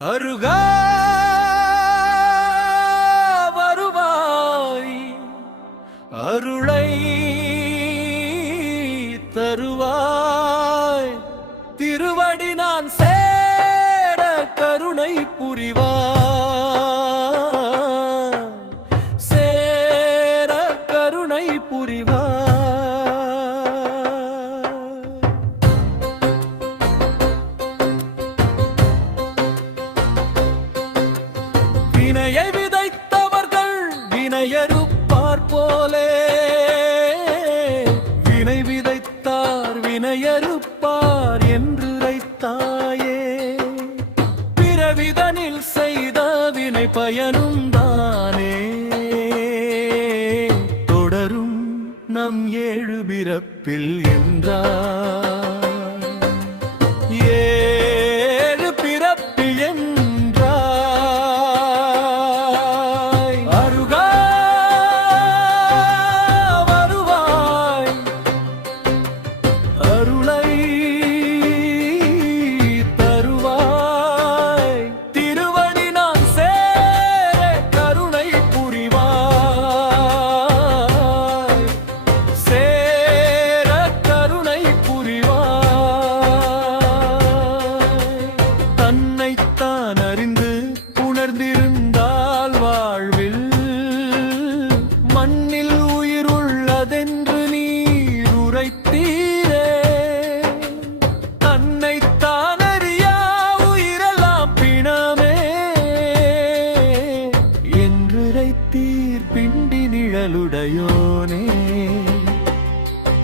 அருகா வருவாய் அருளை தருவாய் திருவடி நான் சேர கருணை புரிவாய் சேர கருணை புரிவாய் வினையை விதைத்தவர்கள் வினையறுப்பார் போலே வினை விதைத்தார் வினையறுப்பார் என்று உரைத்தாயே பிறவிதனில் செய்த வினை பயனும் தானே தொடரும் நம் ஏழு பிறப்பில் என்றார் ஏழு பிறப்பில் அருளை தருவாய் திருவடி நான் சேர கருணை புரிவாய் சேர கருணை புரிவாய் தன்னைத்தான் அறிந்து உணர்ந்திருந்தால் வாழ்வில் மண்ணில் உயிர் உள்ளதென்று நீர் உரைத்தீரே பிண்டி நிழலுடையோனே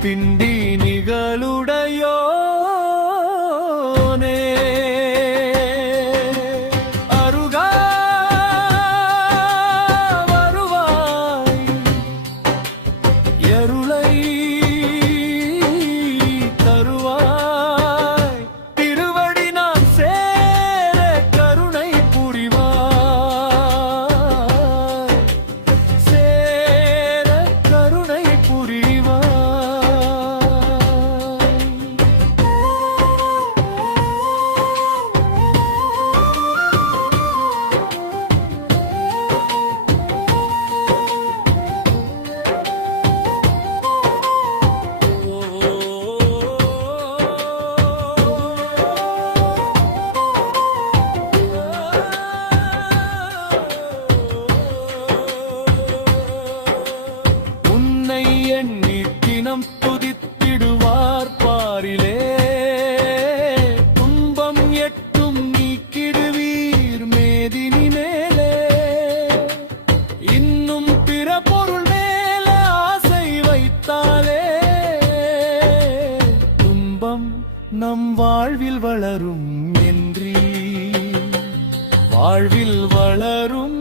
பிண்டி நிகழுடையோனே அருகா வருவாய் அருளை தருவாய் திருவடி நான் சேர கருணை புரிவாய் எண்ணிக்கினம் துதித்திடுவார் பாரிலே துன்பம் எட்டும் நீக்கிடுவீர் மேதினி மேலே இன்னும் பிற பொருள் மேல ஆசை வைத்தாலே துன்பம் நம் வாழ்வில் வளரும் என்றீ வாழ்வில் வளரும்